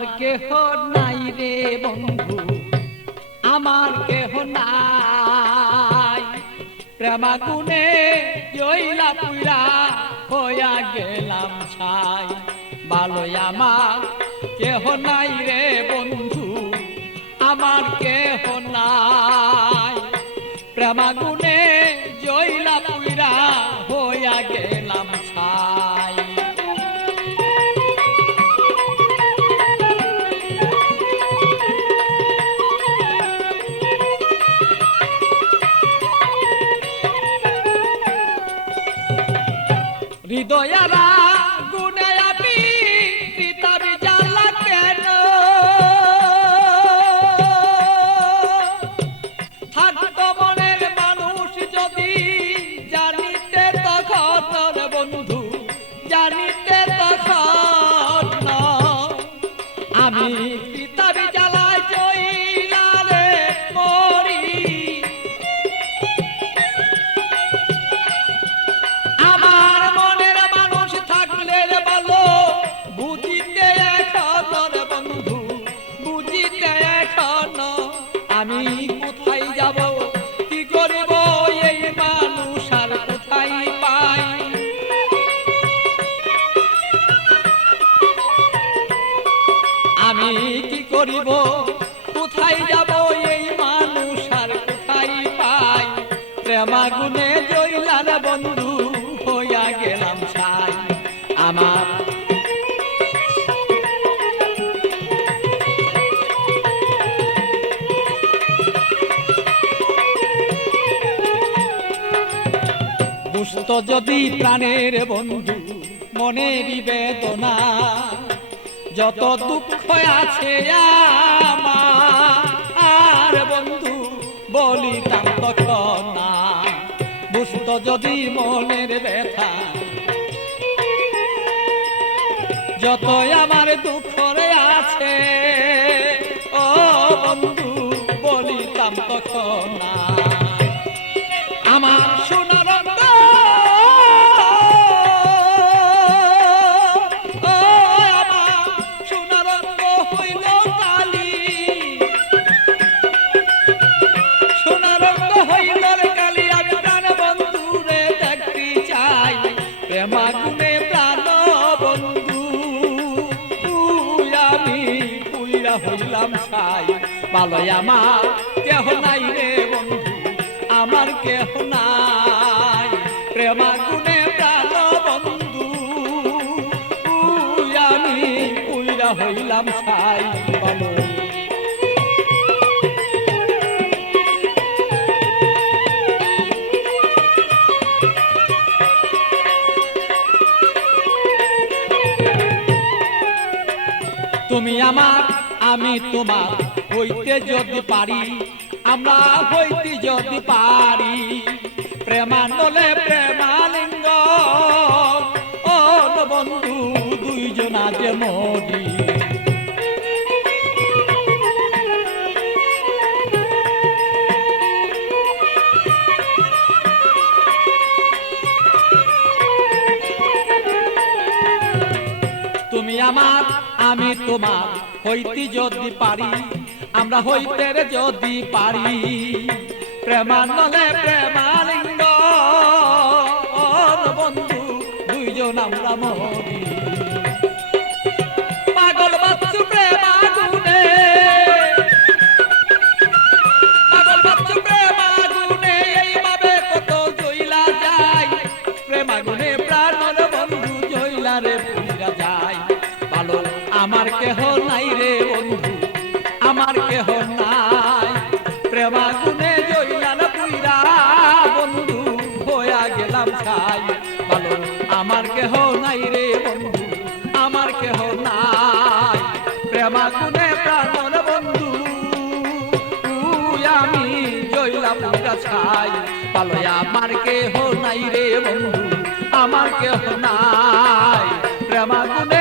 আমার কেহ নাই রে বন্ধু, আমার কেহ নাই। প্রেমাগুনে জইলা পুইরা হইয়া গেলাম ছাই। ভালোই আমার কেহ নাই রে বন্ধু, আমার কেহ নাই। প্রেমাগুনে হৃদয়ারা আমি কি করিব? কোথায় যাব এই মানুষ আর কোথায় পাই? প্রেমাগুনে জইলার বন্ধু হইয়া গেলাম ছাই আমার বুঝত যদি প্রাণের বন্ধু মনের বেদনা যত দুঃখ আছে আর বন্ধু বলিতাম তখন না বুঝত যদি মনের ব্যথা। যত আমার দুঃখ রে আছে, ও বন্ধু বলিতাম তখন না আমি পুইরা হইলাম সাই। ভালোই আমার কেহ নাই রে বন্ধু, আমার কেহ নাই। প্রেমাগুনে প্রাণ বন্ধু আমি পুইরা হইলাম তুমি আমার, আমি তোমার, হইতে যদি পারি, আমরা হইতে যদি পারি। প্রেমানলে প্রেমালিঙ্গ, ও বন্ধু, দুইজনা যে মরি তুমি আমার আমি তোমার হইতে যদি পারি আমরা হইতে যদি পারি। প্রেমানলে প্রেমালিঙ্গ প্রেমাগুনে প্রাণ বন্ধু আমি জইলা পুইরা ছাই ভালো আমার কেহ নাই রে বন্ধু, আমার কেহ নাই। প্রেমাগুনে